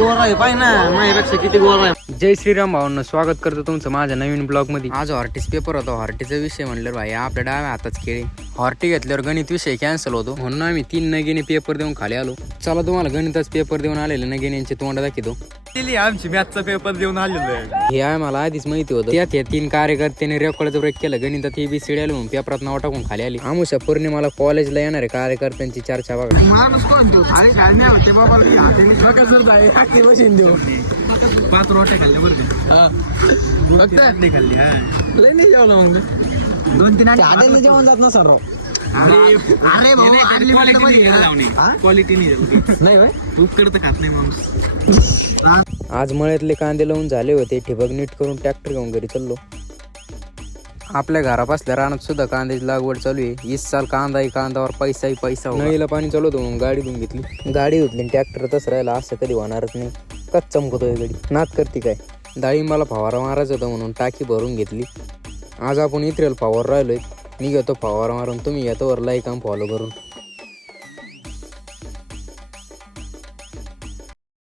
गोरा आहे पाय ना माझ्यापेक्षा किती गोरा आहे. जय श्रीराम भावांनो, स्वागत करतो तुमचं माझ्या नवीन ब्लॉग मध्ये. आज हॉर्टीस पेपर होता. हॉर्टीचा विषय म्हणलं भाई आपल्या डाव्या हाताच खेळी. हॉर्टी घेतल्यावर गणित विषय कॅन्सल होतो म्हणून आम्ही 3 नगिने पेपर देऊन खाली आलो. चला तुम्हाला गणिताच पेपर देऊन आलेले नगिन्यांचे तोंड दाखवतो. आमची मॅथचा पेपर देऊन आलेलो आहे. हे आहे मला आधीच माहिती होतं. त्यात हे 3 कार्यकर्त्यांनी रेकॉर्डचं ब्रेक केलं. गणितात ABCD आलो म्हणून पेपरात नाव टाकून खाली आली. आमुषा पौर्णिमाला कॉलेजला येणारे कार्यकर्त्यांची चर्चा बघा. माणूस कोण तू खाली खाल्ले होते बाबा. देऊ 5 रोटे खाल्ले बरं खाल्ली. लय नाही जेवलं मग 2-3 जेवण जात ना सर. अरे क्वालिटी नाही तर खात नाही माणूस. आज मळ्यातले कांदे लावून झाले होते. ठिबक नीट करून ट्रॅक्टर घेऊन घरी चाललो. आपल्या घरापासल्या रानात सुद्धा कांद्याची लागवड चालू आहे. 20 साल कांद्यावर पैसाही पैसा. नळीला पाणी चालू होतं म्हणून गाडी धुवून घेतली. गाडी धुतली ट्रॅक्टर तसं राहिला. असं कधी होणारच नाही. कच चमकतोय गाडी. नात करते काय. डाळिंबाला फवारा मारायचा होता म्हणून टाकी भरून घेतली. आज आपण इथरेल फवार राहिलोय. मी घेतो फवारा मारून, तुम्ही घेतो वर लाईक आणि फॉलो करून.